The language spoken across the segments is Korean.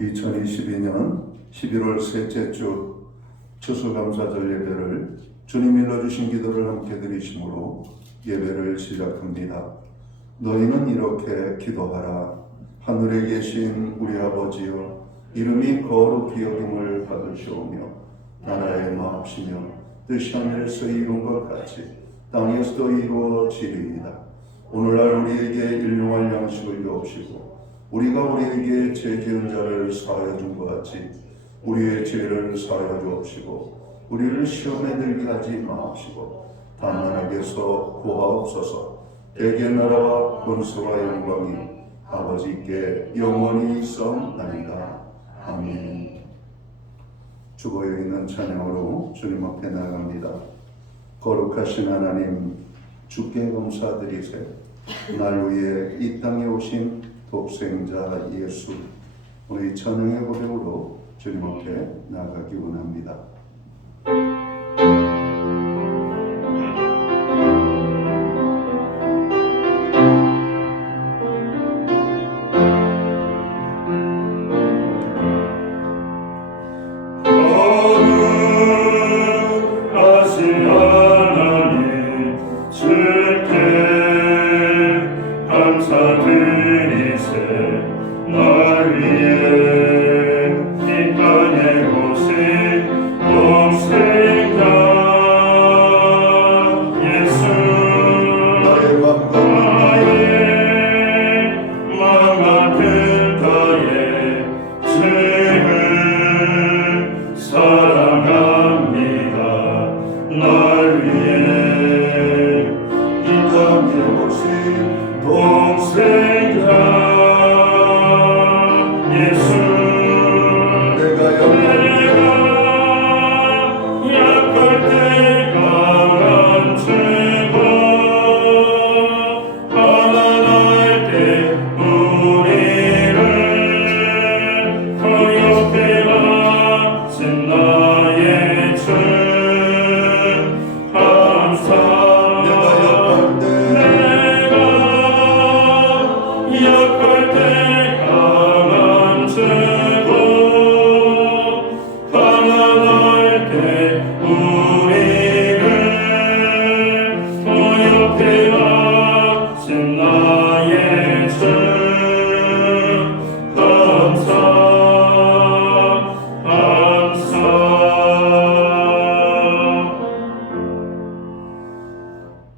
2022년 11월 셋째 주 추수감사절 예배를 주님 일러주신 기도를 함께 드리심으로 예배를 시작합니다. 너희는 이렇게 기도하라. 하늘에 계신 우리 아버지여, 이름이 거룩히 여김을 받으시오며 나라의 마옵시며 뜻이 하늘에서 이룬 것 같이 땅에서도 이루어지리이다. 오늘날 우리에게 일용할 양식을 주옵시고 우리가 우리에게 죄 지은 자를 사하여 준 것 같이 우리의 죄를 사하여 주옵시고 우리를 시험에 들게 하지 마옵시고 다만 악에서 구하옵소서. 대개 나라와 권세와 영광이 아버지께 영원히 있사옵나이다. 아멘. 죽어여 있는 찬양으로 주님 앞에 나아갑니다. 거룩하신 하나님, 주께 감사드리세. 날 위해 이 땅에 오신 독생자 예수, 오늘 이 찬양의 고백으로 주님 앞에 나아가기 원합니다.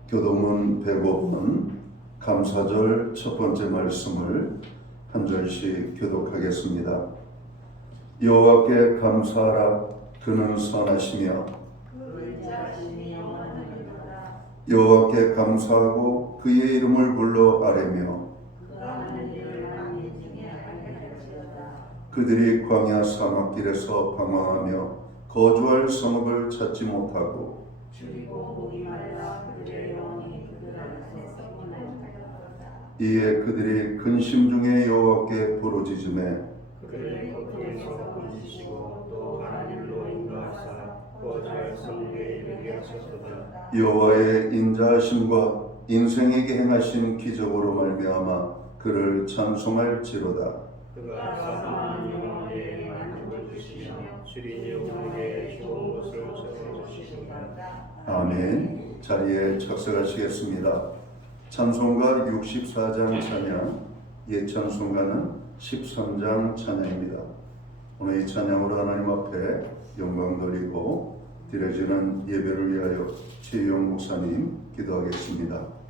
교도문 105번 감사절 첫 번째 말씀을 한 절씩 교독하겠습니다. 여호와께 감사하라. 그는 선하시며 여호와께 감사하고 그의 이름을 불러 아뢰며 그들이 광야 사막길에서 방황하며 거주할 성읍을 찾지 못하고 이에 그들이 근심 중에 여호와께 부르짖음에 그들의 겉에서 부르짖으시고 또 하나님으로 인도하사 거주할 성읍에 이르게 하셨도다. 여호와의 인자하심과 인생에게 행하신 기적으로 말미암아 그를 찬송할지로다. 그가 사랑하는 영혼에게 만족을 주시며 주린 영혼에게 좋은 것을 주시리이다. 아멘. 자리에 착석하시겠습니다. 찬송가 64장 찬양, 예찬송가는 13장 찬양입니다. 오늘 이 찬양으로 하나님 앞에 영광 돌리고 드려지는 예배를 위하여 최희영 목사님 기도하겠습니다.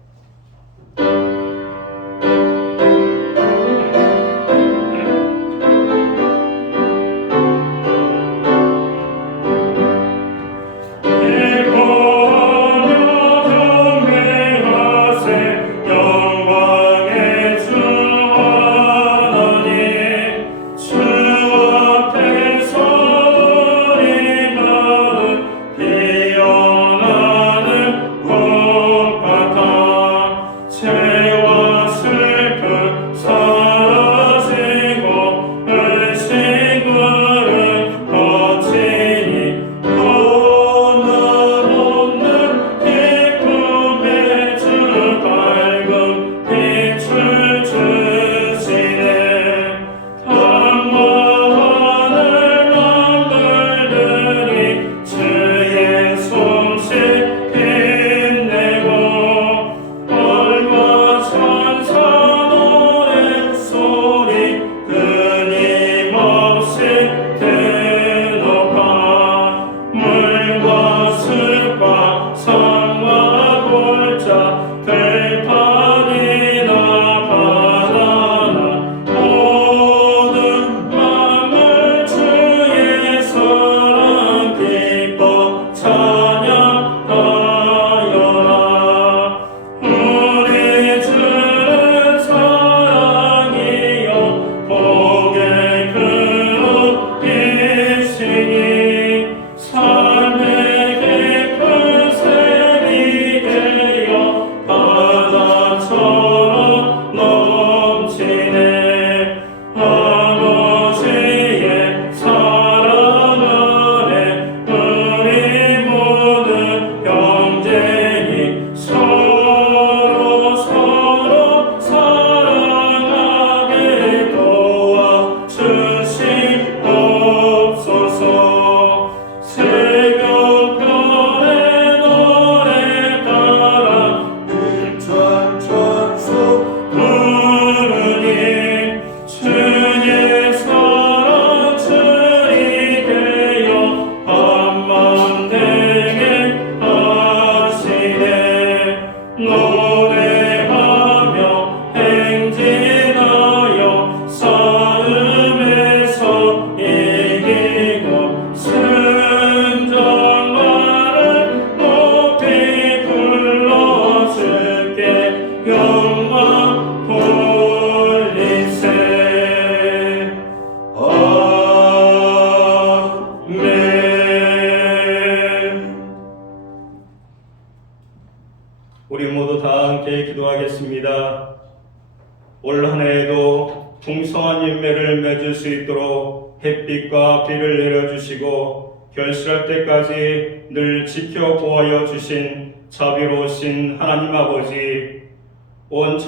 채워 기도하겠습니다. 올 한 해에도 풍성한 열매를 맺을 수 있도록 햇빛과 비를 내려주시고 결실할 때까지 늘 지켜 보호하여 주신 자비로우신 하나님 아버지, 온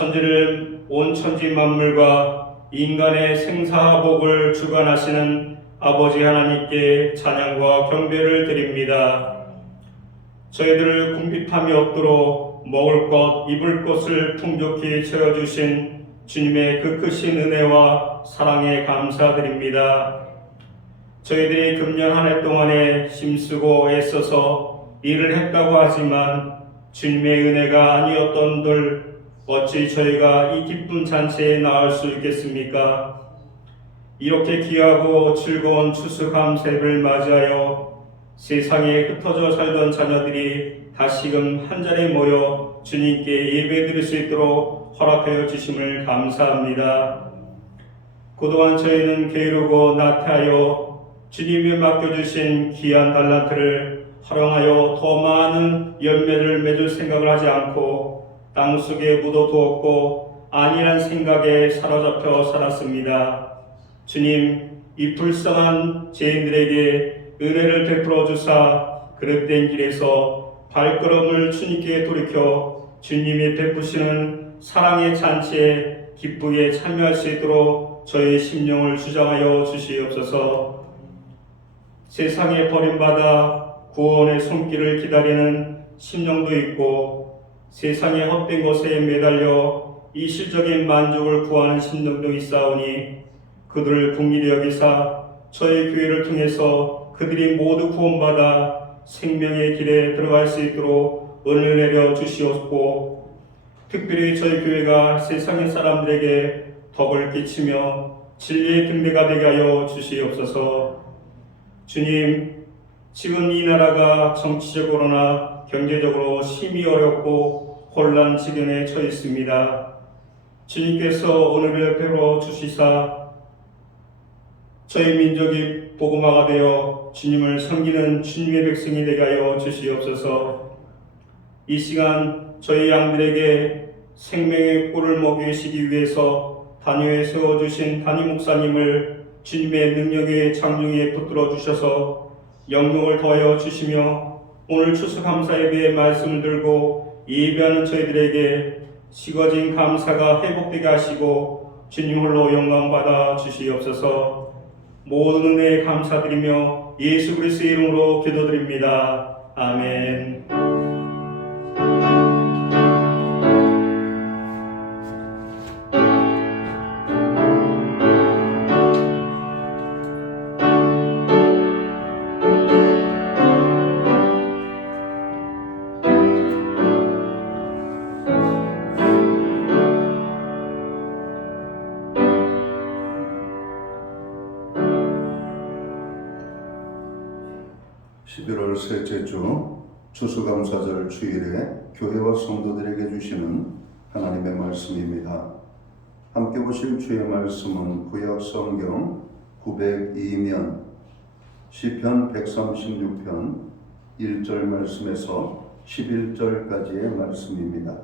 천지 만물과 인간의 생사복을 주관하시는 아버지 하나님께 찬양과 경배를 드립니다. 저희들을 궁핍함이 없도록 먹을 것, 입을 것을 풍족히 채워주신 주님의 그 크신 은혜와 사랑에 감사드립니다. 저희들이 금년 한 해 동안에 힘쓰고 애써서 일을 했다고 하지만 주님의 은혜가 아니었던들 어찌 저희가 이 기쁜 잔치에 나올 수 있겠습니까? 이렇게 귀하고 즐거운 추수감사를 맞이하여 세상에 흩어져 살던 자녀들이 다시금 한자리에 모여 주님께 예배드릴 수 있도록 허락하여 주심을 감사합니다. 그동안 저희는 게으르고 나태하여 주님이 맡겨주신 귀한 달란트를 활용하여 더 많은 열매를 맺을 생각을 하지 않고 땅속에 묻어두었고 안일한 생각에 사로잡혀 살았습니다. 주님, 이 불쌍한 죄인들에게 은혜를 베풀어 주사 그릇된 길에서 발걸음을 주님께 돌이켜 주님이 베푸시는 사랑의 잔치에 기쁘게 참여할 수 있도록 저의 심령을 주장하여 주시옵소서. 세상에 버림받아 구원의 손길을 기다리는 심령도 있고 세상의 헛된 것에 매달려 일시적인 만족을 구하는 심령도 있사오니 그들을 긍휼히 여기사 저희 교회를 통해서 그들이 모두 구원받아 생명의 길에 들어갈 수 있도록 은혜를 내려 주시옵고, 특별히 저희 교회가 세상의 사람들에게 덕을 끼치며 진리의 등대가 되게 하여 주시옵소서. 주님, 지금 이 나라가 정치적으로나 경제적으로 심히 어렵고 혼란 지경에 처해 있습니다. 주님께서 은혜를 베풀어 주시사 저희 민족이 복음화가 되어 주님을 섬기는 주님의 백성이 되게 하여 주시옵소서. 이 시간 저희 양들에게 생명의 꿀을 먹이시기 위해서 단위에 세워주신 담임 목사님을 주님의 능력의 장중에 붙들어 주셔서 영능을 더하여 주시며 오늘 추수감사 예배의 말씀을 들고 예배하는 저희들에게 식어진 감사가 회복되게 하시고 주님 홀로 영광받아 주시옵소서. 모든 은혜에 감사드리며 예수 그리스도의 이름으로 기도드립니다. 아멘. 11월 셋째 주 추수감사절 주일에 교회와 성도들에게 주시는 하나님의 말씀입니다. 함께 보실 주의 말씀은 구약 성경 902면 시편 136편 1절 말씀에서 11절까지의 말씀입니다.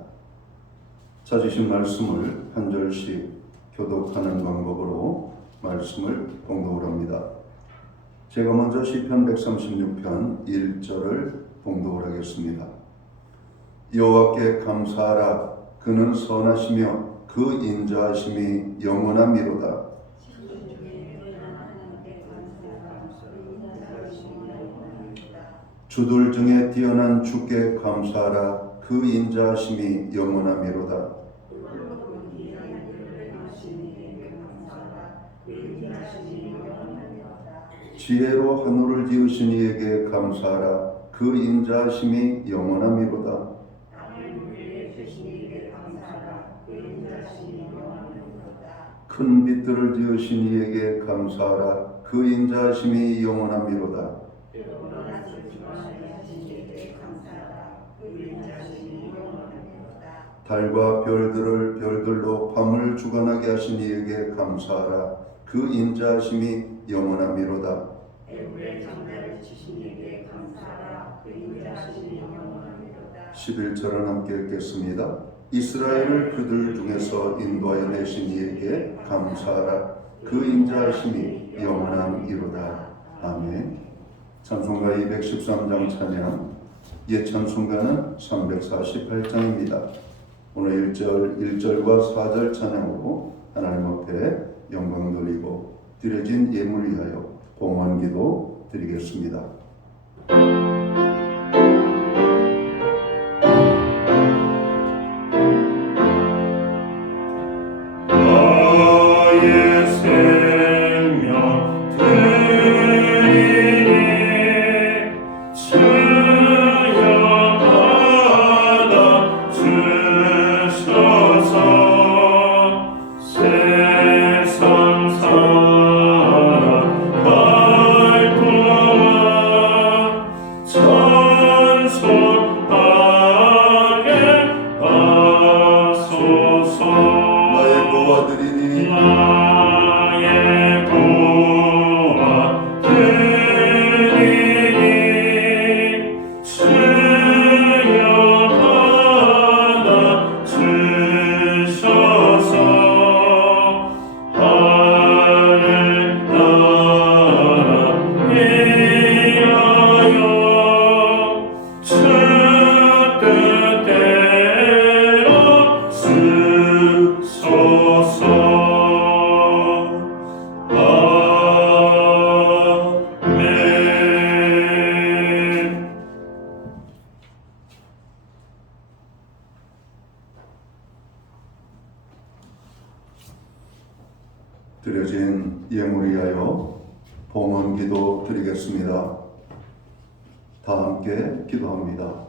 찾으신 말씀을 한 절씩 교독하는 방법으로 말씀을 봉독을 합니다. 제가 먼저 시편 136편 1절을 봉독을 하겠습니다. 여호와께 감사하라. 그는 선하시며 그 인자하심이 영원하미로다. 주들 중에 뛰어난 주께 감사하라. 그 인자하심이 영원하미로다. 지혜로 하늘을 지으신 이에게 감사하라. 그 인자하심이 영원하미로다. 큰 빛들을 지으신 이에게 감사하라. 그 인자하심이 영원하미로다. 달과 별들을 별들로 밤을 주관하게 하신 이에게 감사하라. 그 인자하심이 영원하미로다. 11절은 함께 읽겠습니다. 이스라엘을 그들 중에서 인도하여 내신 이에게 감사하라. 그 인자하심이 영원함이로다. 아멘. 찬송가 213장 찬양, 옛 찬송가는 348장입니다. 오늘 1절과 4절 찬양으로 하나님 앞에 영광 돌리고 드려진 예물 위하여 봉헌기도 드리겠습니다. 드려진 예물 위하여 봉헌기도 드리겠습니다. 다 함께 기도합니다.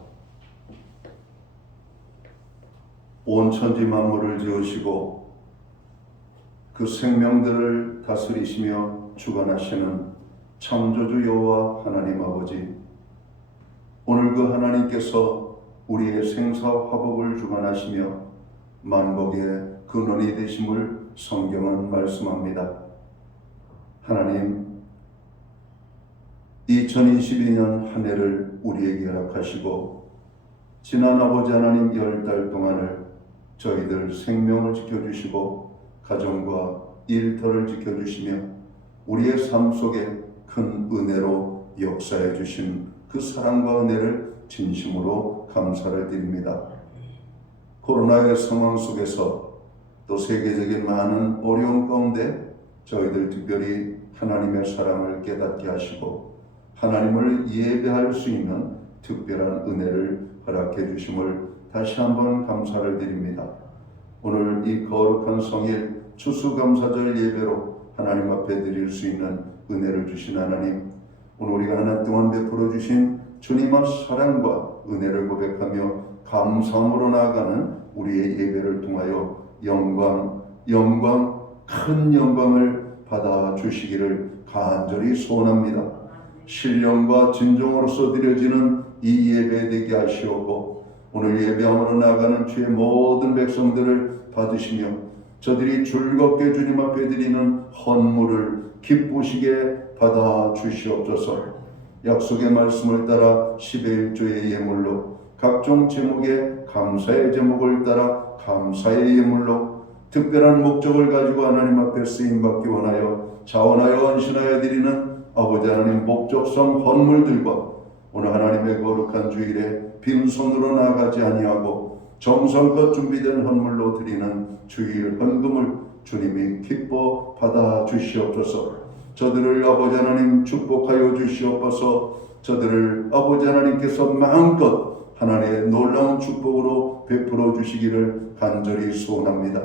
온 천지 만물을 지으시고 그 생명들을 다스리시며 주관하시는 창조주 여호와 하나님 아버지, 오늘 그 하나님께서 우리의 생사 화복을 주관하시며 만복의 근원이 되심을 성경은 말씀합니다. 하나님, 2022년 한 해를 우리에게 허락하시고 지난 아버지 하나님 10달 동안을 저희들 생명을 지켜주시고 가정과 일터를 지켜주시며 우리의 삶 속에 큰 은혜로 역사해 주신 그 사랑과 은혜를 진심으로 감사를 드립니다. 코로나의 상황 속에서 또 세계적인 많은 어려움 가운데 저희들 특별히 하나님의 사랑을 깨닫게 하시고 하나님을 예배할 수 있는 특별한 은혜를 허락해 주심을 다시 한번 감사를 드립니다. 오늘 이 거룩한 성일 추수감사절 예배로 하나님 앞에 드릴 수 있는 은혜를 주신 하나님, 오늘 우리가 한 해 동안 베풀어 주신 주님의 사랑과 은혜를 고백하며 감사함으로 나아가는 우리의 예배를 통하여 영광, 큰 영광을 받아 주시기를 간절히 소원합니다. 신령과 진정으로서 드려지는 이 예배 되게 하시옵고 오늘 예배함으로 나아가는 주의 모든 백성들을 받으시며 저들이 즐겁게 주님 앞에 드리는 헌물을 기쁘시게 받아 주시옵소서. 약속의 말씀을 따라 10의 1조의 예물로 각종 제목의 감사의 제목을 따라 감사의 예물로 특별한 목적을 가지고 하나님 앞에 쓰임받기 원하여 자원하여 헌신하여 드리는 아버지 하나님 목적성 헌물들과 오늘 하나님의 거룩한 주일에 빈손으로 나아가지 아니하고 정성껏 준비된 헌물로 드리는 주일 헌금을 주님이 기뻐 받아 주시옵소서. 저들을 아버지 하나님 축복하여 주시옵소서. 저들을 아버지 하나님께서 마음껏 하나님의 놀라운 축복으로 베풀어 주시기를 간절히 소원합니다.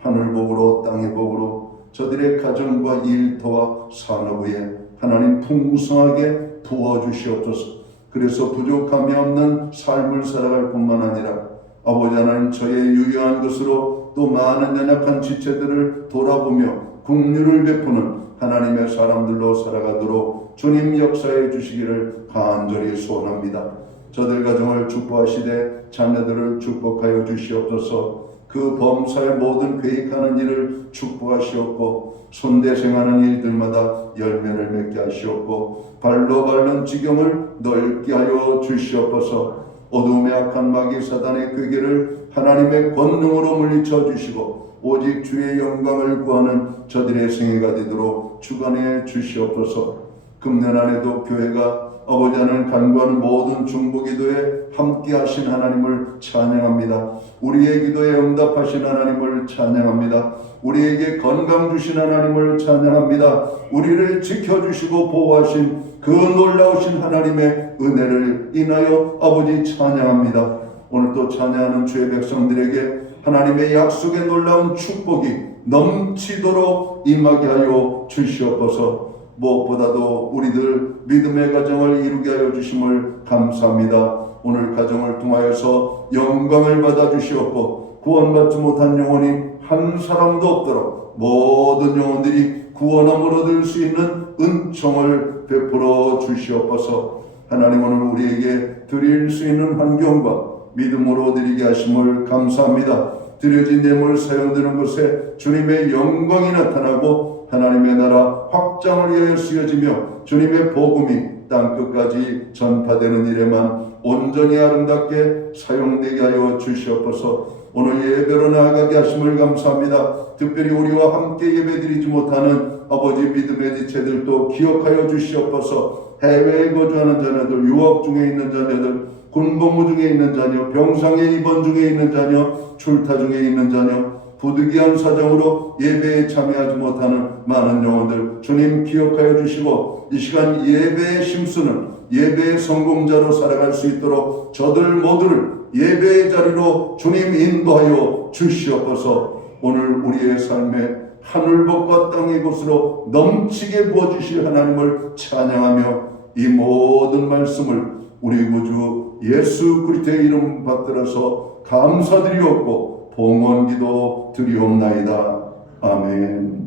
하늘 복으로 땅의 복으로 저들의 가정과 일터와 산업에 하나님 풍성하게 부어주시옵소서. 그래서 부족함이 없는 삶을 살아갈 뿐만 아니라 아버지 하나님 저의 유효한 것으로 또 많은 연약한 지체들을 돌아보며 긍휼을 베푸는 하나님의 사람들로 살아가도록 주님 역사해 주시기를 간절히 소원합니다. 저들 가정을 축복하시되 자녀들을 축복하여 주시옵소서. 그 범사의 모든 계획하는 일을 축복하시옵고 손대생하는 일들마다 열매를 맺게 하시옵고 발로 밟는 지경을 넓게 하여 주시옵소서. 어두움의 악한 마귀 사단의 꾀계를 하나님의 권능으로 물리쳐 주시고 오직 주의 영광을 구하는 저들의 생애가 되도록 주관해 주시옵소서. 금년 안에도 교회가 아버지 하나님 간구하는 모든 중보기도에 함께 하신 하나님을 찬양합니다. 우리의 기도에 응답하신 하나님을 찬양합니다. 우리에게 건강 주신 하나님을 찬양합니다. 우리를 지켜주시고 보호하신 그 놀라우신 하나님의 은혜를 인하여 아버지 찬양합니다. 오늘 또 찬양하는 주의 백성들에게 하나님의 약속의 놀라운 축복이 넘치도록 임하게 하여 주시옵소서. 무엇보다도 우리들 믿음의 가정을 이루게 하여 주심을 감사합니다. 오늘 가정을 통하여서 영광을 받아 주시옵고 구원받지 못한 영혼이 한 사람도 없도록 모든 영혼들이 구원함을 얻을 수 있는 은총을 베풀어 주시옵소서. 하나님 오늘 우리에게 드릴 수 있는 환경과 믿음으로 드리게 하심을 감사합니다. 드려진 예물 사용되는 곳에 주님의 영광이 나타나고 하나님의 나라 확장을 위하여 쓰여지며 주님의 복음이 땅끝까지 전파되는 일에만 온전히 아름답게 사용되게 하여 주시옵소서. 오늘 예배로 나아가게 하심을 감사합니다. 특별히 우리와 함께 예배드리지 못하는 아버지 믿음의 지체들도 기억하여 주시옵소서. 해외에 거주하는 자녀들, 유학 중에 있는 자녀들, 군복무 중에 있는 자녀, 병상에 입원 중에 있는 자녀, 출타 중에 있는 자녀, 부득이한 사정으로 예배에 참여하지 못하는 많은 영혼들 주님 기억하여 주시고 이 시간 예배에 힘쓰는 예배의 성공자로 살아갈 수 있도록 저들 모두를 예배의 자리로 주님 인도하여 주시옵소서. 오늘 우리의 삶에 하늘복과 땅의 곳으로 넘치게 부어주실 하나님을 찬양하며 이 모든 말씀을 우리 구주 예수 그리스도의 이름 받들어서 감사드리옵고 봉헌기도 드리옵나이다. 아멘.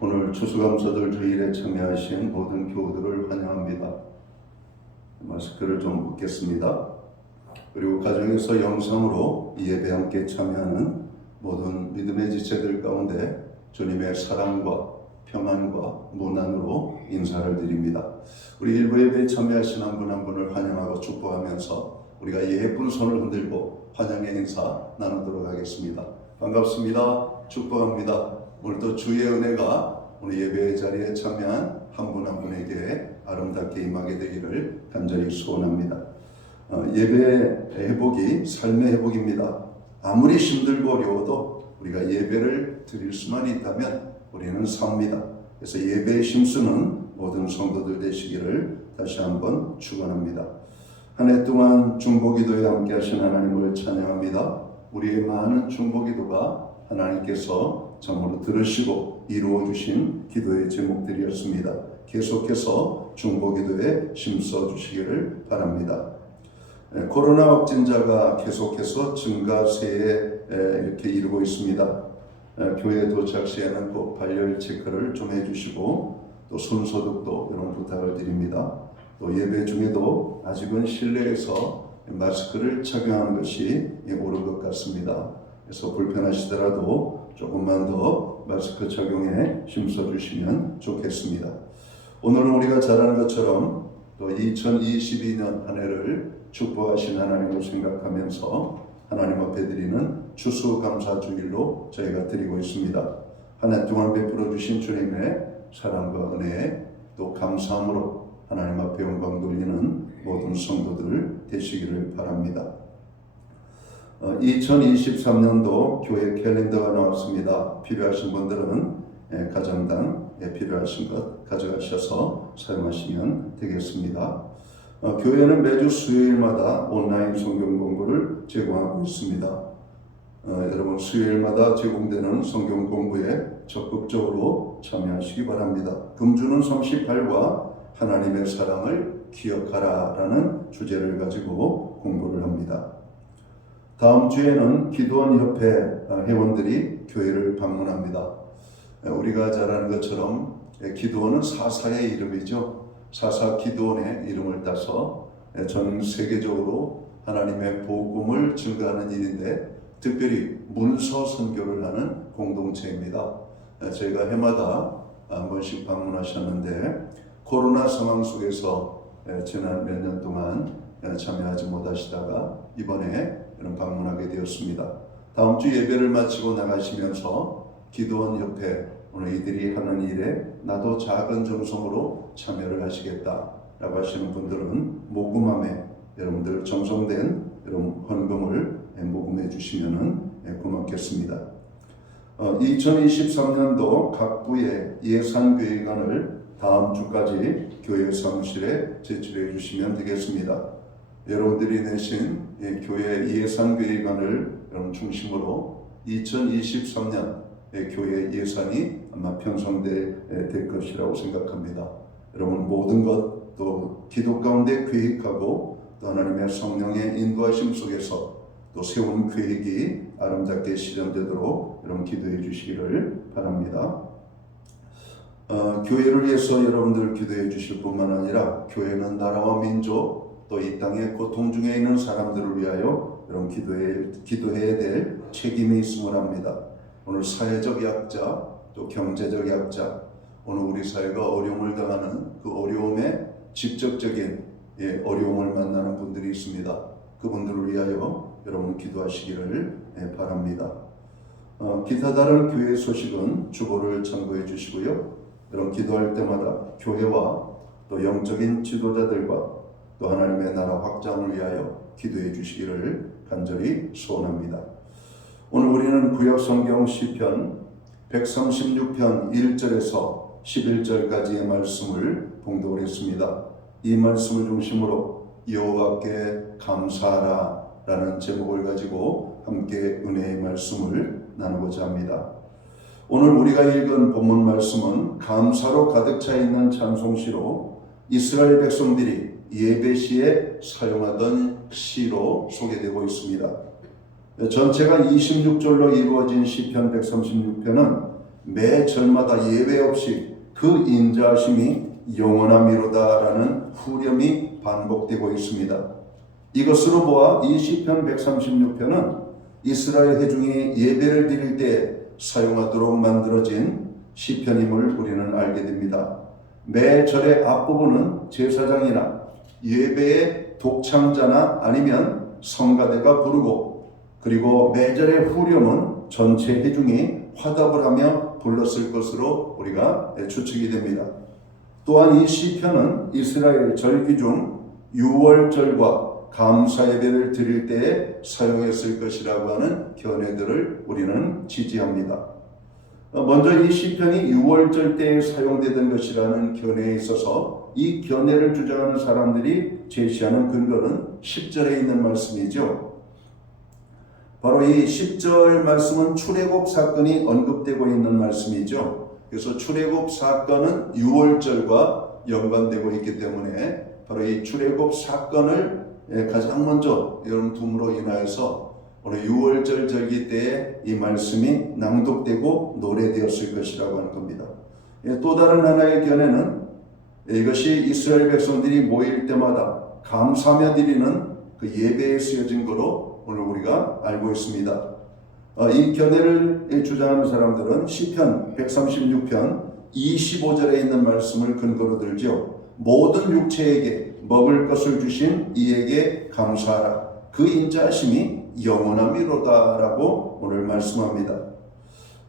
오늘 추수감사절 주일에 참여하신 모든 교우들을 환영합니다. 마스크를 좀 벗겠습니다. 그리고 가정에서 영상으로 예배 함께 참여하는 모든 믿음의 지체들 가운데 주님의 사랑과 평안과 문안으로 인사를 드립니다. 우리 일부 예배에 참여하신 한 분 한 분을 환영하고 축복하면서 우리가 예쁜 손을 흔들고 환영의 인사 나누도록 하겠습니다. 반갑습니다. 축복합니다. 오늘 또 주의 은혜가 오늘 예배의 자리에 참여한 한 분 한 분에게 아름답게 임하게 되기를 간절히 소원합니다. 예배의 회복이 삶의 회복입니다. 아무리 힘들고 어려워도 우리가 예배를 드릴 수만 있다면 우리는 삽니다. 그래서 예배에 힘쓰는 모든 성도들 되시기를 다시 한번 축원합니다. 한 해 동안 중보기도에 함께 하신 하나님을 찬양합니다. 우리의 많은 중보기도가 하나님께서 참으로 들으시고 이루어 주신 기도의 제목들이었습니다. 계속해서 중보기도에 힘써 주시기를 바랍니다. 코로나 확진자가 계속해서 증가세에 이렇게 이르고 있습니다. 교회 도착 시에는 꼭 발열 체크를 좀 해주시고 또 손소독도 이런 부탁을 드립니다. 또 예배 중에도 아직은 실내에서 마스크를 착용하는 것이 옳은 것 같습니다. 그래서 불편하시더라도 조금만 더 마스크 착용에 힘써 주시면 좋겠습니다. 오늘은 우리가 잘 아는 것처럼 또 2022년 한 해를 축복하신 하나님을 생각하면서 하나님 앞에 드리는 추수감사주일로 저희가 드리고 있습니다. 한 해 동안 베풀어 주신 주님의 사랑과 은혜에 또 감사함으로 하나님 앞에 영광 돌리는 모든 성도들 되시기를 바랍니다. 2023년도 교회 캘린더가 나왔습니다. 필요하신 분들은 가정당 필요하신 것 가져가셔서 사용하시면 되겠습니다. 교회는 매주 수요일마다 온라인 성경 공부를 제공하고 있습니다. 여러분 수요일마다 제공되는 성경 공부에 적극적으로 참여하시기 바랍니다. 금주는 38과 하나님의 사랑을 기억하라 라는 주제를 가지고 공부를 합니다. 다음 주에는 기도원 협회 회원들이 교회를 방문합니다. 우리가 잘 아는 것처럼 기도원은 사사의 이름이죠. 사사 기드온의 이름을 따서 전 세계적으로 하나님의 복음을 증거하는 일인데 특별히 문서 선교를 하는 공동체입니다. 저희가 해마다 한 번씩 방문하셨는데 코로나 상황 속에서 지난 몇 년 동안 참여하지 못하시다가 이번에 방문하게 되었습니다. 다음 주 예배를 마치고 나가시면서 기도원 옆에 오늘 이들이 하는 일에 나도 작은 정성으로 참여를 하시겠다라고 하시는 분들은 모금함에 여러분들 정성된 여러분 헌금을 모금해 주시면은 고맙겠습니다. 2023년도 각 부의 예산 계획안을 다음 주까지 교회 사무실에 제출해 주시면 되겠습니다. 여러분들이 내신 교회 예산 계획안을 여러분 중심으로 2023년 교회 예산이 아마 편성될 것이라고 생각합니다. 여러분 모든 것 또 기도 가운데 계획하고 또 하나님의 성령의 인도하심 속에서 또 세운 계획이 아름답게 실현되도록 여러분 기도해 주시기를 바랍니다. 교회를 위해서 여러분들 기도해 주실 뿐만 아니라 교회는 나라와 민족 또 이 땅의 고통 중에 있는 사람들을 위하여 여러분 기도해야 될 책임이 있음을 합니다. 오늘 사회적 약자 또 경제적 약자 오늘 우리 사회가 어려움을 당하는 그 어려움에 직접적인 어려움을 만나는 분들이 있습니다. 그분들을 위하여 여러분 기도하시기를 바랍니다. 기타 다른 교회 소식은 주보를 참고해 주시고요. 여러분 기도할 때마다 교회와 또 영적인 지도자들과 또 하나님의 나라 확장을 위하여 기도해 주시기를 간절히 소원합니다. 오늘 우리는 구약 성경 시편 136편 1절에서 11절까지의 말씀을 봉독을 했습니다. 이 말씀을 중심으로 여호와께 감사하라 라는 제목을 가지고 함께 은혜의 말씀을 나누고자 합니다. 오늘 우리가 읽은 본문 말씀은 감사로 가득 차 있는 찬송시로 이스라엘 백성들이 예배 시에 사용하던 시로 소개되고 있습니다. 전체가 26절로 이루어진 시편 136편은 매 절마다 예외 없이 그 인자하심이 영원함이로다라는 후렴이 반복되고 있습니다. 이것으로 보아 이 시편 136편은 이스라엘 회중이 예배를 드릴 때 사용하도록 만들어진 시편임을 우리는 알게 됩니다. 매 절의 앞부분은 제사장이나 예배의 독창자나 아니면 성가대가 부르고 그리고 매 절의 후렴은 전체 회중이 화답을 하며 불렀을 것으로 우리가 추측이 됩니다. 또한 이 시편은 이스라엘 절기 중 유월절과 감사 예배를 드릴 때에 사용했을 것이라고 하는 견해들을 우리는 지지합니다. 먼저 이 시편이 유월절 때에 사용되던 것이라는 견해에 있어서 이 견해를 주장하는 사람들이 제시하는 근거는 10절에 있는 말씀이죠. 바로 이 10절 말씀은 출애굽 사건이 언급되고 있는 말씀이죠. 그래서 출애굽 사건은 유월절과 연관되고 있기 때문에 바로 이 출애굽 사건을 가장 먼저 여러분 둠으로 인하여서 오늘 유월절 절기 때에 이 말씀이 낭독되고 노래되었을 것이라고 하는 겁니다. 또 다른 하나의 견해는 이것이 이스라엘 백성들이 모일 때마다 감사하며 드리는 그 예배에 쓰여진 거로 오늘 우리가 알고 있습니다. 이 견해를 주장하는 사람들은 시편 136편 25절에 있는 말씀을 근거로 들죠. 모든 육체에게 먹을 것을 주신 이에게 감사하라. 그 인자하심이 영원함이로다라고 오늘 말씀합니다.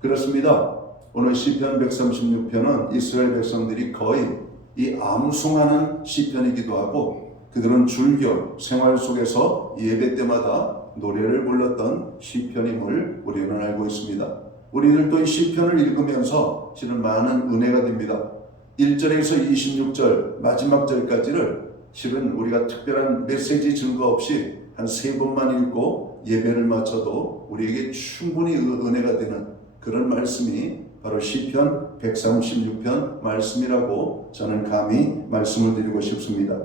그렇습니다. 오늘 시편 136편은 이스라엘 백성들이 거의 이 암송하는 시편이기도 하고 그들은 줄겨 생활 속에서 예배 때마다 노래를 불렀던 시편임을 우리는 알고 있습니다. 우리들도 이 시편을 읽으면서 실은 많은 은혜가 됩니다. 1절에서 26절 마지막 절까지를 실은 우리가 특별한 메시지 증거 없이 한 3번만 읽고 예배를 마쳐도 우리에게 충분히 은혜가 되는 그런 말씀이 바로 시편 136편 말씀이라고 저는 감히 말씀을 드리고 싶습니다.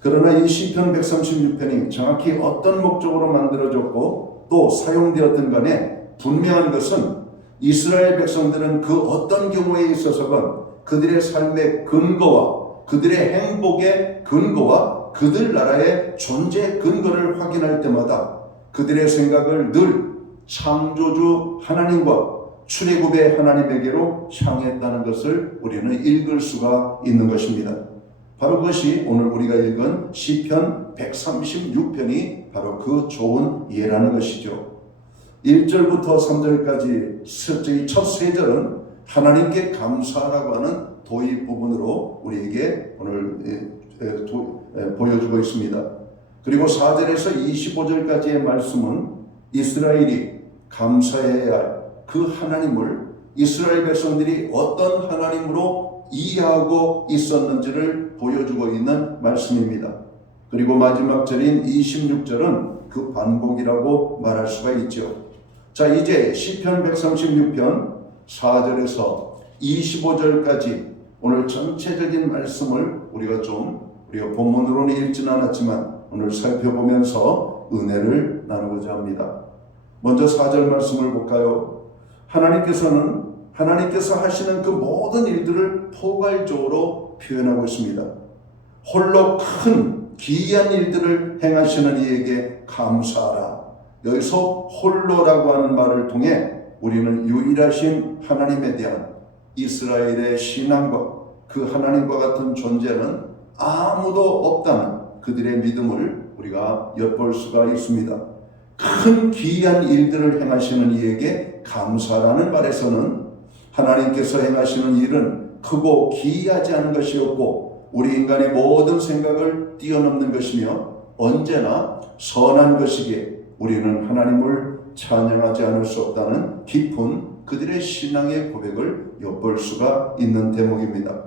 그러나 이 시편 136편이 정확히 어떤 목적으로 만들어졌고 또 사용되었든 간에 분명한 것은 이스라엘 백성들은 그 어떤 경우에 있어서건 그들의 삶의 근거와 그들의 행복의 근거와 그들 나라의 존재 근거를 확인할 때마다 그들의 생각을 늘 창조주 하나님과 출애굽의 하나님에게로 향했다는 것을 우리는 읽을 수가 있는 것입니다. 바로 그것이 오늘 우리가 읽은 시편 136편이 바로 그 좋은 예라는 것이죠. 1절부터 3절까지 첫 세 절은 하나님께 감사라고 하는 도입 부분으로 우리에게 오늘 보여주고 있습니다. 그리고 4절에서 25절까지의 말씀은 이스라엘이 감사해야 할 그 하나님을 이스라엘 백성들이 어떤 하나님으로 이해하고 있었는지를 보여주고 있는 말씀입니다. 그리고 마지막 절인 26절은 그 반복이라고 말할 수가 있죠. 자, 이제 시편 136편 4절에서 25절까지 오늘 전체적인 말씀을 우리가 본문으로는 읽지는 않았지만 오늘 살펴보면서 은혜를 나누고자 합니다. 먼저 4절 말씀을 볼까요? 하나님께서 하시는 그 모든 일들을 포괄적으로 표현하고 있습니다. 홀로 큰 기이한 일들을 행하시는 이에게 감사하라. 여기서 홀로라고 하는 말을 통해 우리는 유일하신 하나님에 대한 이스라엘의 신앙과 그 하나님과 같은 존재는 아무도 없다는 그들의 믿음을 우리가 엿볼 수가 있습니다. 큰 기이한 일들을 행하시는 이에게 감사라는 말에서는 하나님께서 행하시는 일은 크고 기이하지 않은 것이었고 우리 인간의 모든 생각을 뛰어넘는 것이며 언제나 선한 것이기에 우리는 하나님을 찬양하지 않을 수 없다는 깊은 그들의 신앙의 고백을 엿볼 수가 있는 대목입니다.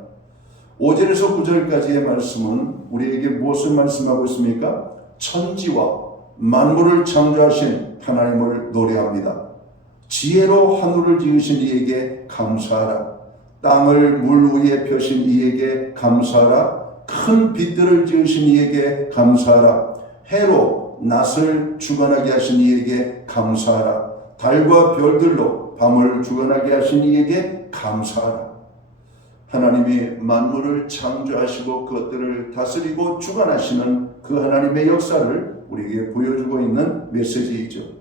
5절에서 9절까지의 말씀은 우리에게 무엇을 말씀하고 있습니까? 천지와 만물을 창조하신 하나님을 노래합니다. 지혜로 하늘을 지으신 이에게 감사하라. 땅을 물 위에 펴신 이에게 감사하라. 큰 빛들을 지으신 이에게 감사하라. 해로 낮을 주관하게 하신 이에게 감사하라. 달과 별들로 밤을 주관하게 하신 이에게 감사하라. 하나님이 만물을 창조하시고 그것들을 다스리고 주관하시는 그 하나님의 역사를 우리에게 보여주고 있는 메시지이죠.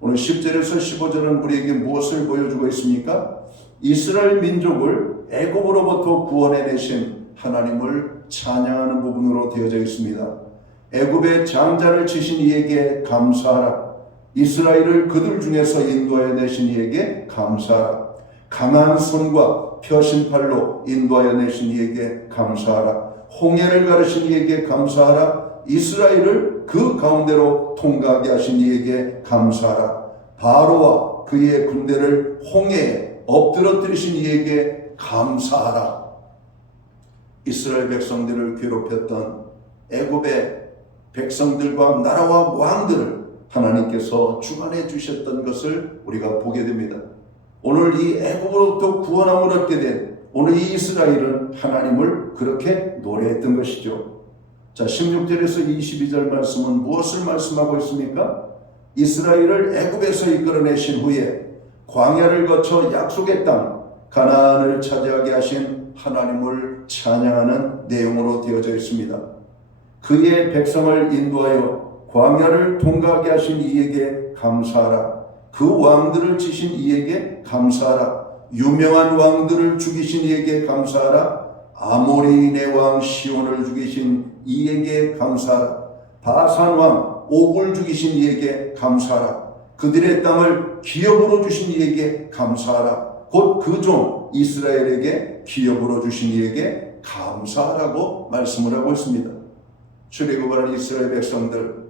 오늘 10절에서 15절은 우리에게 무엇을 보여주고 있습니까? 이스라엘 민족을 애굽으로부터 구원해내신 하나님을 찬양하는 부분으로 되어져 있습니다. 애굽의 장자를 치신 이에게 감사하라. 이스라엘을 그들 중에서 인도하여 내신 이에게 감사하라. 강한 손과 펴신 팔로 인도하여 내신 이에게 감사하라. 홍해를 가르신 이에게 감사하라. 이스라엘을 그 가운데로 통과하게 하신 이에게 감사하라. 바로와 그의 군대를 홍해에 엎드러뜨리신 이에게 감사하라. 이스라엘 백성들을 괴롭혔던 애굽의 백성들과 나라와 왕들을 하나님께서 주관해 주셨던 것을 우리가 보게 됩니다. 오늘 이 애굽으로부터 구원함을 얻게 된 오늘 이 이스라엘은 하나님을 그렇게 노래했던 것이죠. 자, 16절에서 22절 말씀은 무엇을 말씀하고 있습니까? 이스라엘을 애굽에서 이끌어내신 후에 광야를 거쳐 약속의 땅 가나안을 차지하게 하신 하나님을 찬양하는 내용으로 되어져 있습니다. 그의 백성을 인도하여 광야를 통과하게 하신 이에게 감사하라. 그 왕들을 치신 이에게 감사하라. 유명한 왕들을 죽이신 이에게 감사하라. 아모리인의 왕 시온을 죽이신 이에게 감사하라. 바산 왕 옥을 죽이신 이에게 감사하라. 그들의 땅을 기업으로 주신 이에게 감사하라. 곧 그 종 이스라엘에게 기업으로 주신 이에게 감사하라고 말씀을 하고 있습니다. 출애굽하는 이스라엘 백성들,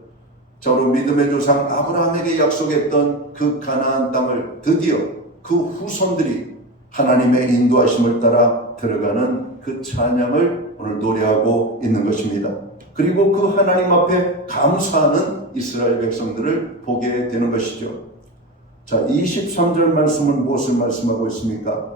저로 믿음의 조상 아브라함에게 약속했던 그 가나안 땅을 드디어 그 후손들이 하나님의 인도하심을 따라 들어가는 그 찬양을 오늘 노래하고 있는 것입니다. 그리고 그 하나님 앞에 감사하는 이스라엘 백성들을 보게 되는 것이죠. 자, 23절 말씀은 무엇을 말씀하고 있습니까?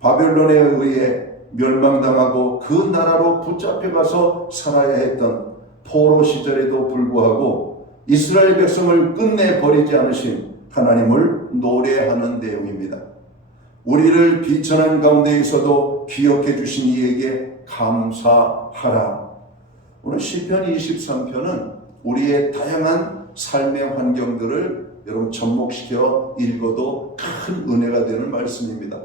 바벨론에 의해 멸망당하고 그 나라로 붙잡혀가서 살아야 했던 포로 시절에도 불구하고 이스라엘 백성을 끝내 버리지 않으신 하나님을 노래하는 내용입니다. 우리를 비천한 가운데에서도 기억해 주신 이에게 감사하라. 오늘 시편 23편은 우리의 다양한 삶의 환경들을 여러분 접목시켜 읽어도 큰 은혜가 되는 말씀입니다.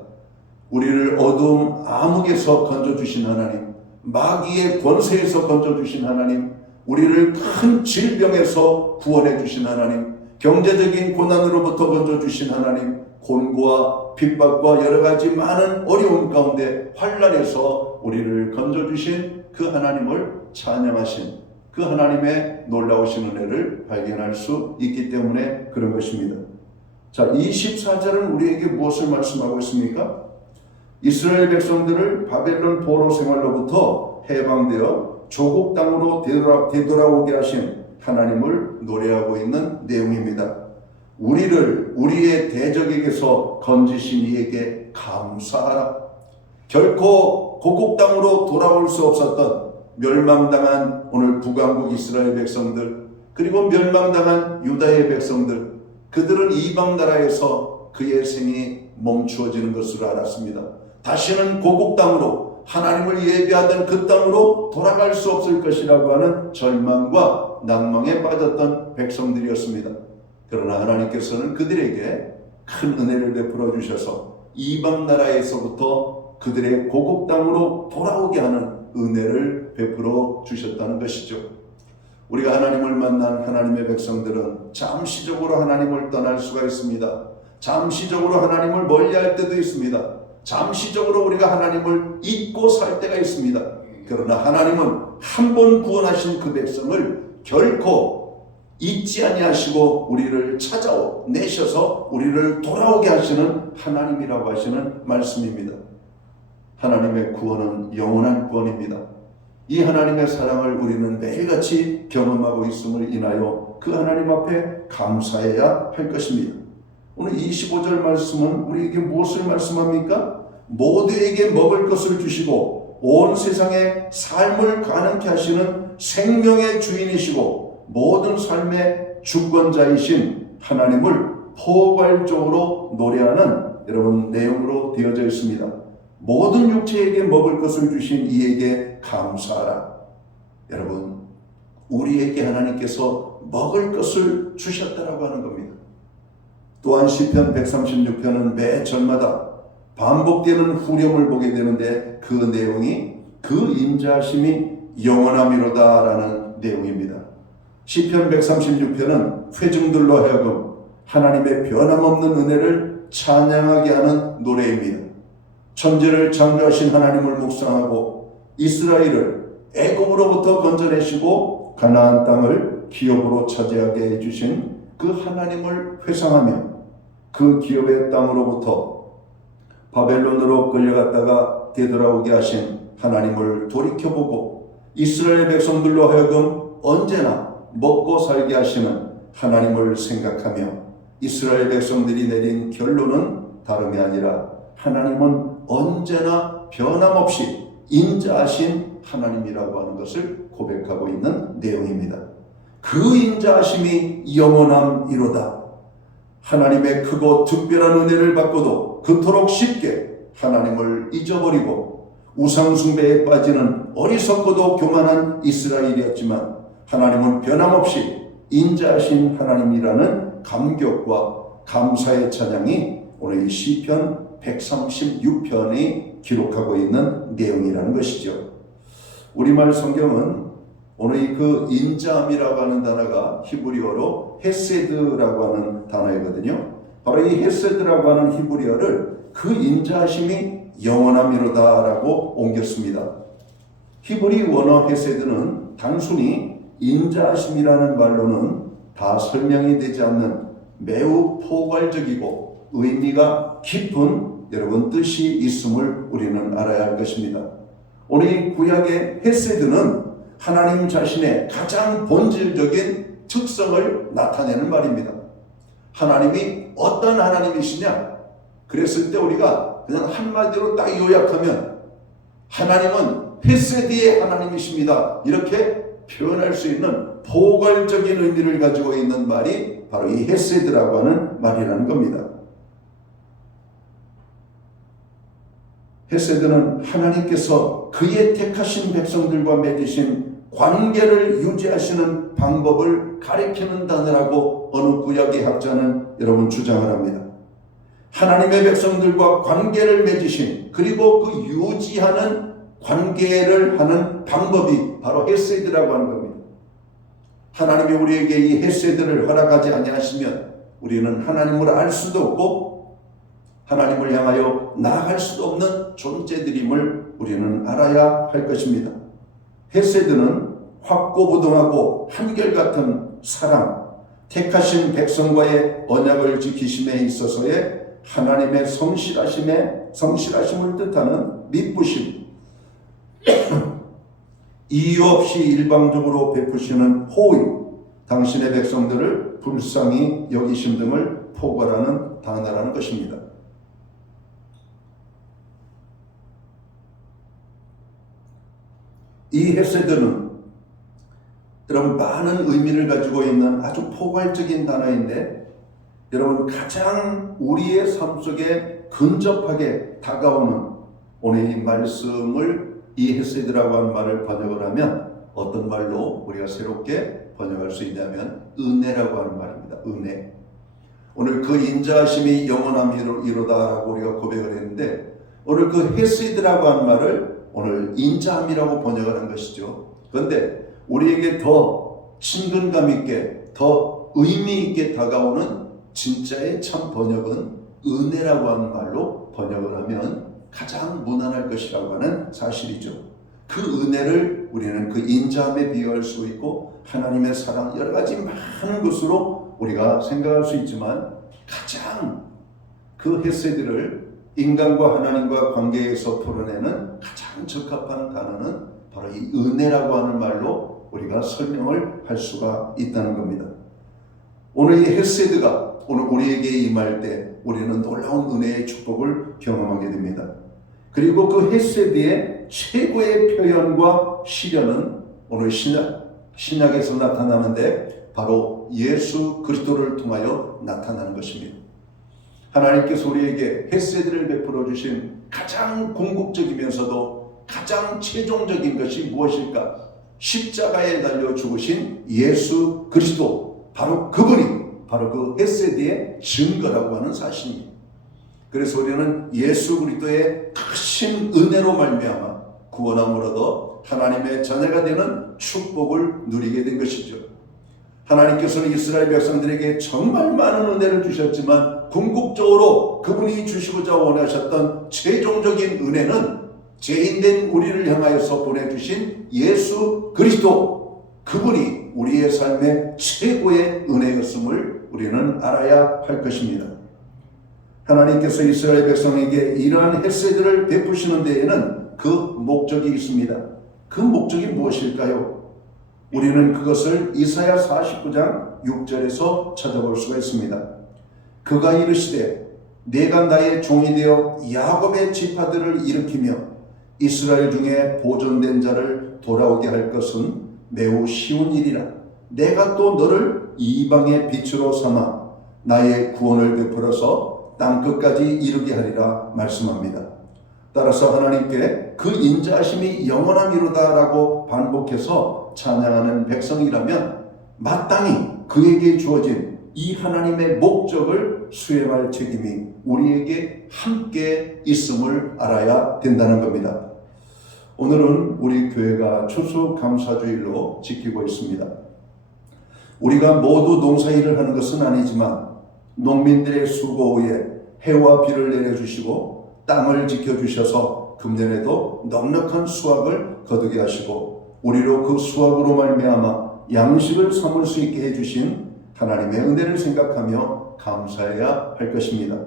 우리를 어두움 암흑에서 건져주신 하나님, 마귀의 권세에서 건져주신 하나님, 우리를 큰 질병에서 구원해 주신 하나님, 경제적인 고난으로부터 건져주신 하나님, 곤고와 핍박과 여러 가지 많은 어려움 가운데 환난에서 우리를 건져주신 그 하나님을 찬양하신 그 하나님의 놀라우신 은혜를 발견할 수 있기 때문에 그런 것입니다. 자, 24절은 우리에게 무엇을 말씀하고 있습니까? 이스라엘 백성들을 바벨론 포로 생활로부터 해방되어 조국 땅으로 되돌아오게 하신 하나님을 노래하고 있는 내용입니다. 우리를 우리의 대적에게서 건지신 이에게 감사하라. 결코 고국 땅으로 돌아올 수 없었던 멸망당한 오늘 북왕국 이스라엘 백성들, 그리고 멸망당한 유다의 백성들, 그들은 이방 나라에서 그의 생이 멈추어지는 것으로 알았습니다. 다시는 고국 땅으로, 하나님을 예배하던 그 땅으로 돌아갈 수 없을 것이라고 하는 절망과 낭망에 빠졌던 백성들이었습니다. 그러나 하나님께서는 그들에게 큰 은혜를 베풀어 주셔서 이방 나라에서부터 그들의 고국 땅으로 돌아오게 하는 은혜를 베풀어 주셨다는 것이죠. 우리가 하나님을 만난 하나님의 백성들은 잠시적으로 하나님을 떠날 수가 있습니다. 잠시적으로 하나님을 멀리할 때도 있습니다. 잠시적으로 우리가 하나님을 잊고 살 때가 있습니다. 그러나 하나님은 한 번 구원하신 그 백성을 결코 잊지 아니하시고 우리를 찾아내셔서 우리를 돌아오게 하시는 하나님이라고 하시는 말씀입니다. 하나님의 구원은 영원한 구원입니다. 이 하나님의 사랑을 우리는 매일같이 경험하고 있음을 인하여 그 하나님 앞에 감사해야 할 것입니다. 오늘 25절 말씀은 우리에게 무엇을 말씀합니까? 모두에게 먹을 것을 주시고 온 세상에 삶을 가능케 하시는 생명의 주인이시고 모든 삶의 주권자이신 하나님을 포괄적으로 노래하는 여러분 내용으로 되어져 있습니다. 모든 육체에게 먹을 것을 주신 이에게 감사하라. 여러분, 우리에게 하나님께서 먹을 것을 주셨다라고 하는 겁니다. 또한 시편 136편은 매 절마다 반복되는 후렴을 보게 되는데 그 내용이 그 인자하심이 영원함이로다라는 내용입니다. 시편 136편은 회중들로 하여금 하나님의 변함없는 은혜를 찬양하게 하는 노래입니다. 천지를 창조하신 하나님을 묵상하고 이스라엘을 애굽으로부터 건져내시고 가나안 땅을 기업으로 차지하게 해주신 그 하나님을 회상하며 그 기업의 땅으로부터 바벨론으로 끌려갔다가 되돌아오게 하신 하나님을 돌이켜보고 이스라엘 백성들로 하여금 언제나 먹고 살게 하시는 하나님을 생각하며 이스라엘 백성들이 내린 결론은 다름이 아니라 하나님은 언제나 변함없이 인자하신 하나님이라고 하는 것을 고백하고 있는 내용입니다. 그 인자하심이 영원함이로다. 하나님의 크고 특별한 은혜를 받고도 그토록 쉽게 하나님을 잊어버리고 우상숭배에 빠지는 어리석고도 교만한 이스라엘이었지만 하나님은 변함없이 인자하신 하나님이라는 감격과 감사의 찬양이 오늘 이 시편 136편이 기록하고 있는 내용이라는 것이죠. 우리말 성경은 오늘 그 인자함이라고 하는 단어가 히브리어로 헤세드라고 하는 단어이거든요. 바로 이 헤세드라고 하는 히브리어를 그 인자하심이 영원함이로다라고 옮겼습니다. 히브리 원어 헤세드는 단순히 인자하심이라는 말로는 다 설명이 되지 않는 매우 포괄적이고 의미가 깊은 여러분 뜻이 있음을 우리는 알아야 할 것입니다. 오늘 이 구약의 헤세드는 하나님 자신의 가장 본질적인 특성을 나타내는 말입니다. 하나님이 어떤 하나님이시냐? 그랬을 때 우리가 그냥 한마디로 딱 요약하면 하나님은 헤세드의 하나님이십니다. 이렇게 표현할 수 있는 포괄적인 의미를 가지고 있는 말이 바로 이 헤세드라고 하는 말이라는 겁니다. 헤세드는 하나님께서 그의 택하신 백성들과 맺으신 관계를 유지하시는 방법을 가리키는 단어라고 어느 구약의 학자는 여러분 주장을 합니다. 하나님의 백성들과 관계를 맺으신, 그리고 그 유지하는 관계를 하는 방법이 바로 헤세드라고 하는 겁니다. 하나님이 우리에게 이 헤세드를 허락하지 아니하시면 우리는 하나님을 알 수도 없고 하나님을 향하여 나아갈 수도 없는 존재들임을 우리는 알아야 할 것입니다. 헤세드는 확고부동하고 한결같은 사랑, 택하신 백성과의 언약을 지키심에 있어서의 하나님의 성실하심을 뜻하는 미쁘심, 이유 없이 일방적으로 베푸시는 호의, 당신의 백성들을 불쌍히 여기심 등을 포괄하는 단어라는 것입니다. 이 헤세드는 여러분 많은 의미를 가지고 있는 아주 포괄적인 단어인데, 여러분 가장 우리의 삶 속에 근접하게 다가오는 오늘 이 말씀을, 이 헤세드라고 하는 말을 번역을 하면 어떤 말로 우리가 새롭게 번역할 수 있냐면 은혜라고 하는 말입니다. 은혜. 오늘 그 인자하심이 영원함이로다라고 우리가 고백을 했는데, 오늘 그 헤세드라고 하는 말을 오늘 인자함이라고 번역을 한 것이죠. 그런데 우리에게 더 친근감 있게, 더 의미 있게 다가오는 진짜의 참 번역은 은혜라고 하는 말로 번역을 하면 가장 무난할 것이라고 하는 사실이죠. 그 은혜를 우리는 그 인자함에 비유할 수 있고 하나님의 사랑, 여러 가지 많은 것으로 우리가 생각할 수 있지만, 가장 그 헤세드를 인간과 하나님과 관계에서 풀어내는 가장 적합한 단어는 바로 이 은혜라고 하는 말로 우리가 설명을 할 수가 있다는 겁니다. 오늘 이 헤세드가 오늘 우리에게 임할 때 우리는 놀라운 은혜의 축복을 경험하게 됩니다. 그리고 그 헤세드의 최고의 표현과 실현은 오늘 신약에서 나타나는데 바로 예수 그리스도를 통하여 나타나는 것입니다. 하나님께서 우리에게 헤세드를 베풀어 주신 가장 궁극적이면서도 가장 최종적인 것이 무엇일까? 십자가에 달려 죽으신 예수 그리스도, 바로 그분이 바로 그 헤세드의 증거라고 하는 사실입니다. 그래서 우리는 예수 그리스도의 크신 은혜로 말미암아 구원함을 얻어 하나님의 자녀가 되는 축복을 누리게 된 것이죠. 하나님께서는 이스라엘 백성들에게 정말 많은 은혜를 주셨지만 궁극적으로 그분이 주시고자 원하셨던 최종적인 은혜는 죄인된 우리를 향하여서 보내주신 예수 그리스도, 그분이 우리의 삶의 최고의 은혜였음을 우리는 알아야 할 것입니다. 하나님께서 이스라엘 백성에게 이러한 헤세드를 베푸시는 데에는 그 목적이 있습니다. 그 목적이 무엇일까요? 우리는 그것을 이사야 49장 6절에서 찾아볼 수가 있습니다. 그가 이르시되 내가 나의 종이 되어 야곱의 지파들을 일으키며 이스라엘 중에 보존된 자를 돌아오게 할 것은 매우 쉬운 일이라. 내가 또 너를 이방의 빛으로 삼아 나의 구원을 베풀어서 땅끝까지 이르게 하리라 말씀합니다. 따라서 하나님께 그 인자하심이 영원함이로다 라고 반복해서 찬양하는 백성이라면 마땅히 그에게 주어진 이 하나님의 목적을 수행할 책임이 우리에게 함께 있음을 알아야 된다는 겁니다. 오늘은 우리 교회가 추수감사주일로 지키고 있습니다. 우리가 모두 농사일을 하는 것은 아니지만 농민들의 수고 후에 해와 비를 내려주시고 땅을 지켜주셔서 금년에도 넉넉한 수확을 거두게 하시고 우리로 그 수확으로 말미암아 양식을 삼을 수 있게 해주신 하나님의 은혜를 생각하며 감사해야 할 것입니다.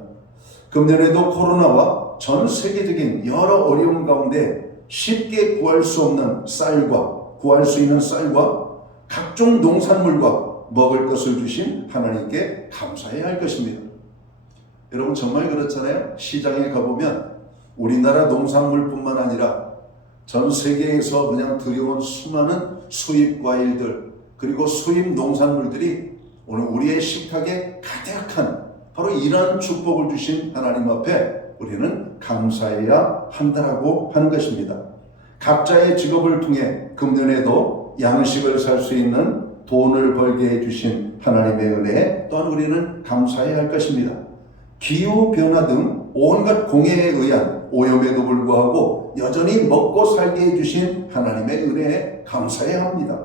금년에도 코로나와 전 세계적인 여러 어려움 가운데 쉽게 구할 수 없는 쌀과 구할 수 있는 쌀과 각종 농산물과 먹을 것을 주신 하나님께 감사해야 할 것입니다. 여러분 정말 그렇잖아요. 시장에 가보면 우리나라 농산물뿐만 아니라 전 세계에서 그냥 들여온 수많은 수입 과일들 그리고 수입 농산물들이 오늘 우리의 식탁에 가득한 바로 이러한 축복을 주신 하나님 앞에 우리는 감사해야 한다라고 하는 것입니다. 각자의 직업을 통해 금년에도 양식을 살 수 있는 돈을 벌게 해주신 하나님의 은혜에 또한 우리는 감사해야 할 것입니다. 기후변화 등 온갖 공해에 의한 오염에도 불구하고 여전히 먹고 살게 해주신 하나님의 은혜에 감사해야 합니다.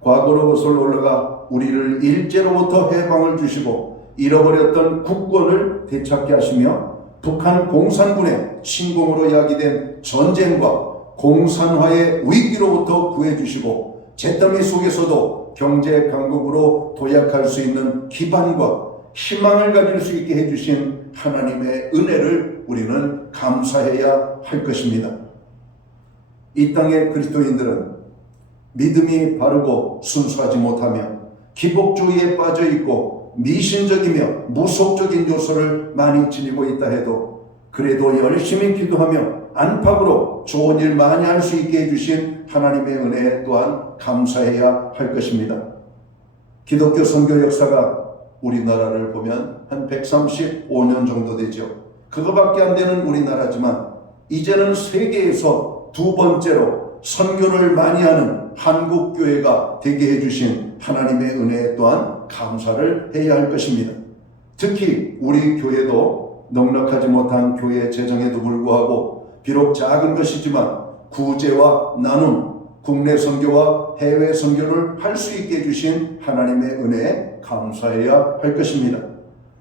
과거로 거슬러 올라가 우리를 일제로부터 해방을 주시고 잃어버렸던 국권을 되찾게 하시며 북한 공산군의 침공으로 야기된 전쟁과 공산화의 위기로부터 구해주시고 잿더미 속에서도 경제 강국으로 도약할 수 있는 기반과 희망을 가질 수 있게 해주신 하나님의 은혜를 우리는 감사해야 할 것입니다. 이 땅의 그리스도인들은 믿음이 바르고 순수하지 못하며 기복주의에 빠져 있고 미신적이며 무속적인 요소를 많이 지니고 있다 해도 그래도 열심히 기도하며 안팎으로 좋은 일 많이 할 수 있게 해주신 하나님의 은혜 또한 감사해야 할 것입니다. 기독교 선교 역사가 우리나라를 보면 한 135년 정도 되죠. 그거밖에 안 되는 우리나라지만 이제는 세계에서 두 번째로 선교를 많이 하는 한국교회가 되게 해주신 하나님의 은혜 또한 감사를 해야 할 것입니다. 특히 우리 교회도 넉넉하지 못한 교회 재정에도 불구하고 비록 작은 것이지만 구제와 나눔, 국내 선교와 해외 선교를 할 수 있게 해주신 하나님의 은혜에 감사해야 할 것입니다.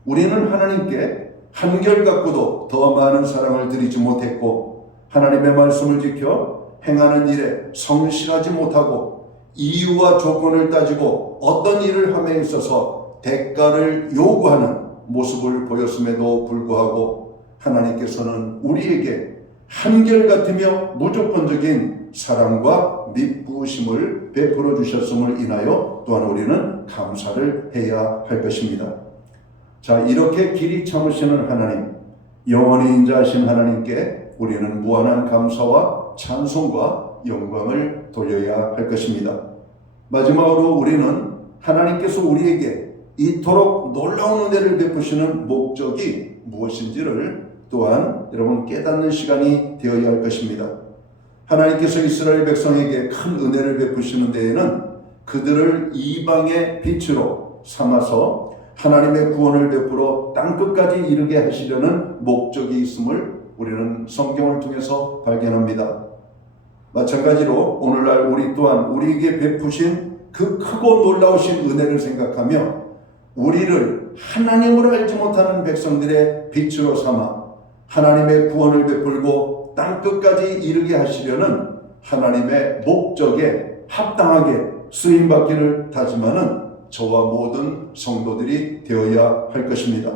우리는 하나님께 한결같고도 더 많은 사랑을 드리지 못했고 하나님의 말씀을 지켜 행하는 일에 성실하지 못하고 이유와 조건을 따지고 어떤 일을 함에 있어서 대가를 요구하는 모습을 보였음에도 불구하고 하나님께서는 우리에게 한결같으며 무조건적인 사랑과 밑부심을 베풀어 주셨음을 인하여 또한 우리는 감사를 해야 할 것입니다. 자, 이렇게 길이 참으시는 하나님, 영원히 인자하신 하나님께 우리는 무한한 감사와 찬송과 영광을 돌려야 할 것입니다. 마지막으로 우리는 하나님께서 우리에게 이토록 놀라운 은혜를 베푸시는 목적이 무엇인지를 또한 여러분 깨닫는 시간이 되어야 할 것입니다. 하나님께서 이스라엘 백성에게 큰 은혜를 베푸시는 데에는 그들을 이방의 빛으로 삼아서 하나님의 구원을 베풀어 땅끝까지 이르게 하시려는 목적이 있음을 우리는 성경을 통해서 발견합니다. 마찬가지로 오늘날 우리 또한 우리에게 베푸신 그 크고 놀라우신 은혜를 생각하며 우리를 하나님을 알지 못하는 백성들의 빛으로 삼아 하나님의 구원을 베풀고 땅끝까지 이르게 하시려는 하나님의 목적에 합당하게 쓰임받기를 다짐하는 저와 모든 성도들이 되어야 할 것입니다.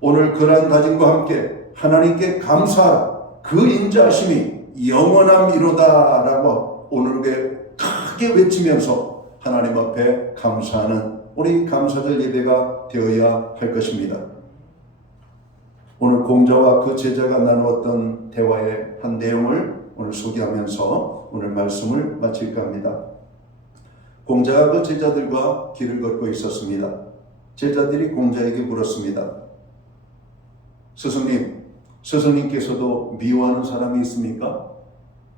오늘 그러한 다짐과 함께 하나님께 감사하라, 그 인자하심이 영원함이로다 라고 오늘에 크게 외치면서 하나님 앞에 감사하는 우리 감사절 예배가 되어야 할 것입니다. 오늘 공자와 그 제자가 나누었던 대화의 한 내용을 오늘 소개하면서 오늘 말씀을 마칠까 합니다. 공자가 그 제자들과 길을 걷고 있었습니다. 제자들이 공자에게 물었습니다. 스승님께서도 미워하는 사람이 있습니까?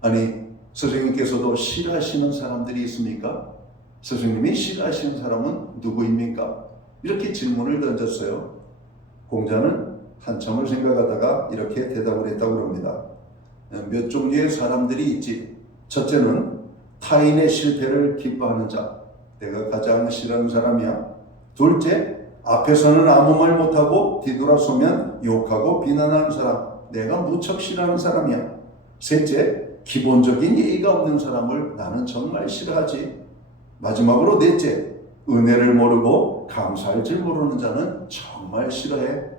아니, 스승님께서도 싫어하시는 사람들이 있습니까? 스승님이 싫어하시는 사람은 누구입니까? 이렇게 질문을 던졌어요. 공자는 한참을 생각하다가 이렇게 대답을 했다고 합니다. 몇 종류의 사람들이 있지. 첫째는 타인의 실패를 기뻐하는 자, 내가 가장 싫어하는 사람이야. 둘째, 앞에서는 아무 말 못하고 뒤돌아서면 욕하고 비난하는 사람, 내가 무척 싫어하는 사람이야. 셋째, 기본적인 예의가 없는 사람을 나는 정말 싫어하지. 마지막으로 넷째, 은혜를 모르고 감사할 줄 모르는 자는 정말 싫어해.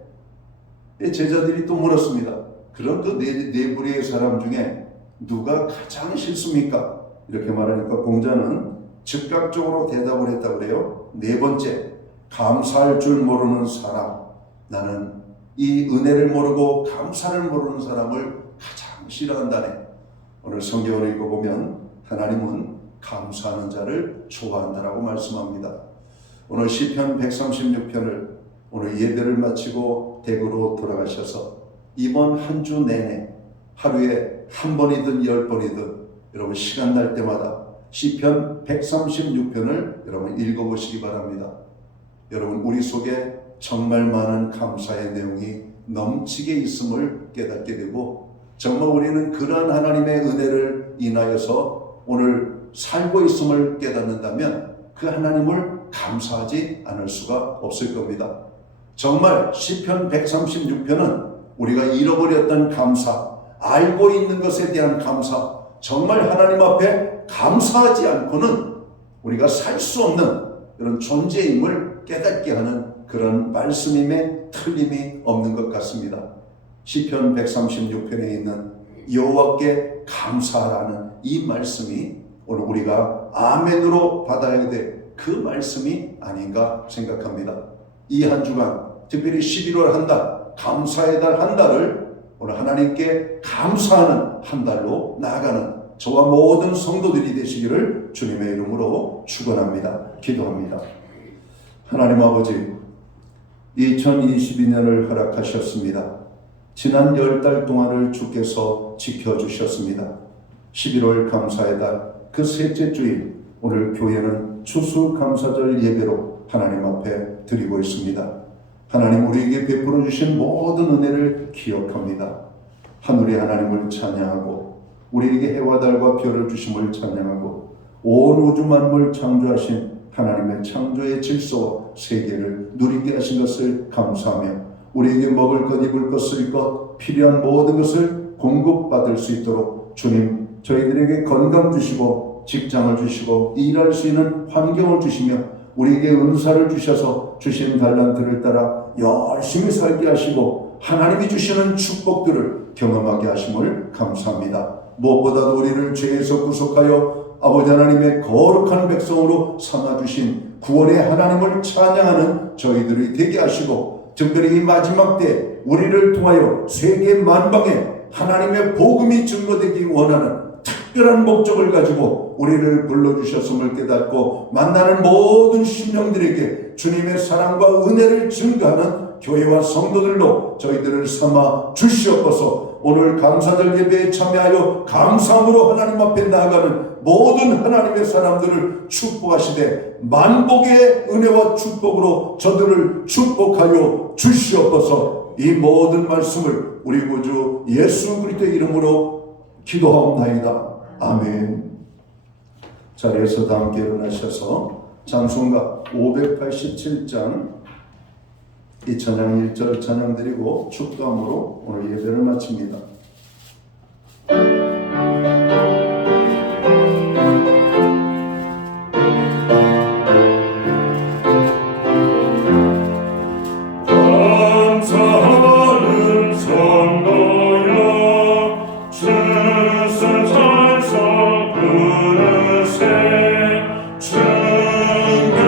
제자들이 또 물었습니다. 그럼 그 네 부류의 사람 중에 누가 가장 싫습니까? 이렇게 말하니까 공자는 즉각적으로 대답을 했다고 그래요. 네 번째, 감사할 줄 모르는 사람. 나는 이 은혜를 모르고 감사를 모르는 사람을 가장 싫어한다네. 오늘 성경을 읽어보면 하나님은 감사하는 자를 좋아한다라고 말씀합니다. 오늘 시편 136편을 오늘 예배를 마치고 댁으로 돌아가셔서 이번 한 주 내내 하루에 한 번이든 10번이든 여러분 시간 날 때마다 시편 136편을 여러분 읽어보시기 바랍니다. 여러분 우리 속에 정말 많은 감사의 내용이 넘치게 있음을 깨닫게 되고, 정말 우리는 그러한 하나님의 은혜를 인하여서 오늘 살고 있음을 깨닫는다면 그 하나님을 감사하지 않을 수가 없을 겁니다. 정말 시편 136편은 우리가 잃어버렸던 감사, 알고 있는 것에 대한 감사, 정말 하나님 앞에 감사하지 않고는 우리가 살 수 없는 그런 존재임을 깨닫게 하는 그런 말씀임에 틀림이 없는 것 같습니다. 시편 136편에 있는 여호와께 감사하라는 이 말씀이 오늘 우리가 아멘으로 받아야 될 그 말씀이 아닌가 생각합니다. 이 한 주간, 특별히 11월 한 달, 감사의 달 한 달을 오늘 하나님께 감사하는 한 달로 나아가는 저와 모든 성도들이 되시기를 주님의 이름으로 축원합니다. 기도합니다. 하나님 아버지, 2022년을 허락하셨습니다. 지난 10달 동안을 주께서 지켜주셨습니다. 11월 감사의 달, 그 셋째 주일, 오늘 교회는 추수감사절 예배로 하나님 앞에 드리고 있습니다. 하나님 우리에게 베풀어 주신 모든 은혜를 기억합니다. 하늘의 하나님을 찬양하고 우리에게 해와 달과 별을 주심을 찬양하고 온 우주 만물 창조하신 하나님의 창조의 질서와 세계를 누리게 하신 것을 감사하며 우리에게 먹을 것, 입을 것, 쓸 것, 필요한 모든 것을 공급받을 수 있도록 주님 저희들에게 건강 주시고 직장을 주시고 일할 수 있는 환경을 주시며 우리에게 은사를 주셔서 주신 달란트를 따라 열심히 살게 하시고 하나님이 주시는 축복들을 경험하게 하심을 감사합니다. 무엇보다도 우리를 죄에서 구속하여 아버지 하나님의 거룩한 백성으로 삼아주신 구원의 하나님을 찬양하는 저희들이 되게 하시고, 특별히 이 마지막 때 우리를 통하여 세계 만방에 하나님의 복음이 증거되기 원하는 특별한 목적을 가지고 우리를 불러주셨음을 깨닫고 만나는 모든 심령들에게 주님의 사랑과 은혜를 증거하는 교회와 성도들로 저희들을 삼아 주시옵소서. 오늘 감사절 예배에 참여하여 감사함으로 하나님 앞에 나아가는 모든 하나님의 사람들을 축복하시되 만복의 은혜와 축복으로 저들을 축복하여 주시옵소서. 이 모든 말씀을 우리 구주 예수 그리스도의 이름으로 기도하옵나이다. 아멘. 자리에서 다 함께 일어나셔서 찬송가 587장 이 찬양 1절 찬양 드리고 축도함으로 오늘 예배를 마칩니다. 감사하는 성도여 주스 찬송 부르세 충격을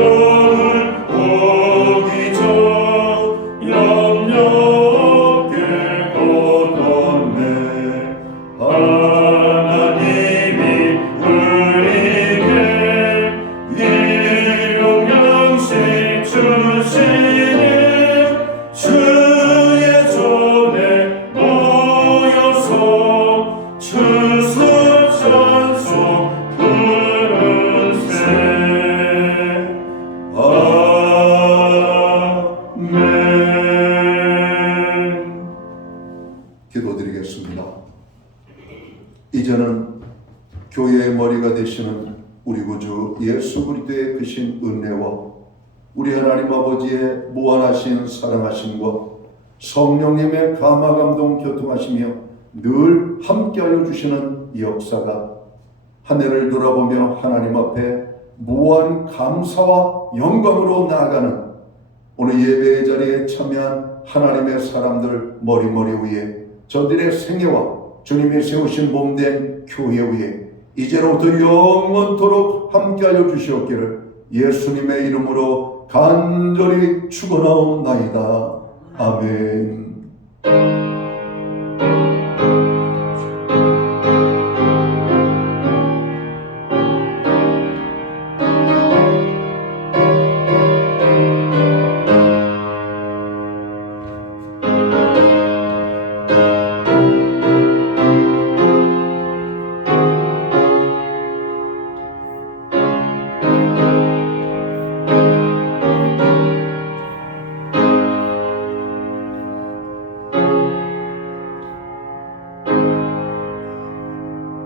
오기 전 염려없게 걷었네 하나님이 우리에게 일용양식 주시니 주의 손에 모여서 주스 찬송 부르세 아멘. 기도드리겠습니다. 이제는 교회의 머리가 되시는 우리 구주 예수 그리스도의 크신 은혜와 우리 하나님 아버지의 무한하신 사랑하심과 성령님의 감화감동 교통하시며 늘 함께하여 주시는 역사가 한 해를 돌아보며 하나님 앞에 무한 감사와 영광으로 나아가는 오늘 예배의 자리에 참여한 하나님의 사람들 머리머리 위에 저들의 생애와 주님이 세우신 몸된 교회 위에 이제로부터 영원토록 함께하여 주시옵기를 예수님의 이름으로 간절히 축원하옵나이다. 아멘.